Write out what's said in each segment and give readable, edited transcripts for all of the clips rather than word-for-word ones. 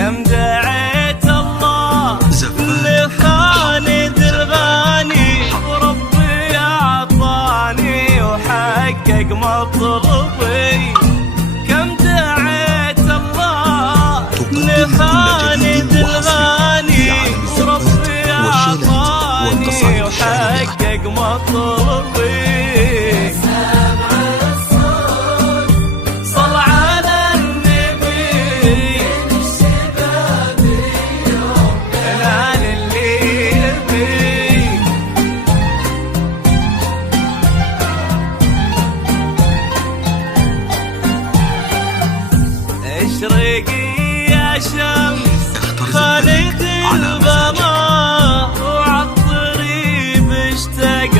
كم دعيت الله لخالد الغاني وربي أعطاني وحقق مطلبي. كم دعيت الله لخالد الغاني وربي أعطاني وحقق مطلبي. اشرقي يا شمس خالد الغمام وعطري باشتاق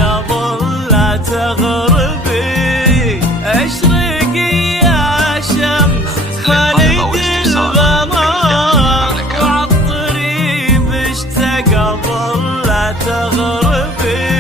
لا تغربي. اشرقي يا شمس خالد الغمام وعطري باشتاق لا تغربي.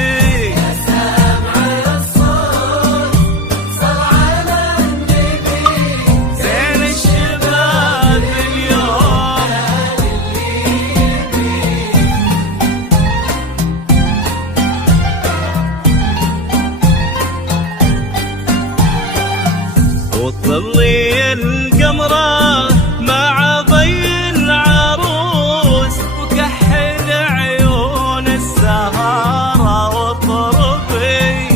وتظلي القمرة مع ضي العروس وكحل عيون السهارة وطربي.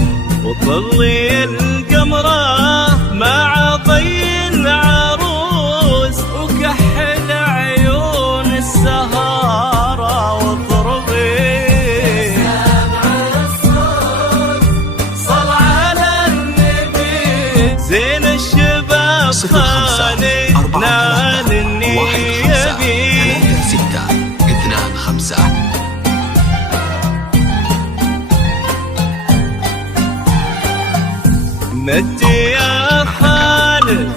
وتظلي القمرة مع ضي العروس وكحل عيون السهارة وطربي. زين الشباب خالد نال النيبي. 35625. مد يا خالد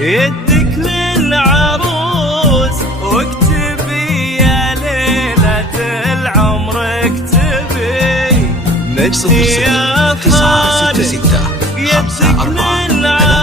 يدك للعروس واكتبي يا ليلة العمر اكتبي. مد يا خالد يدك للعروس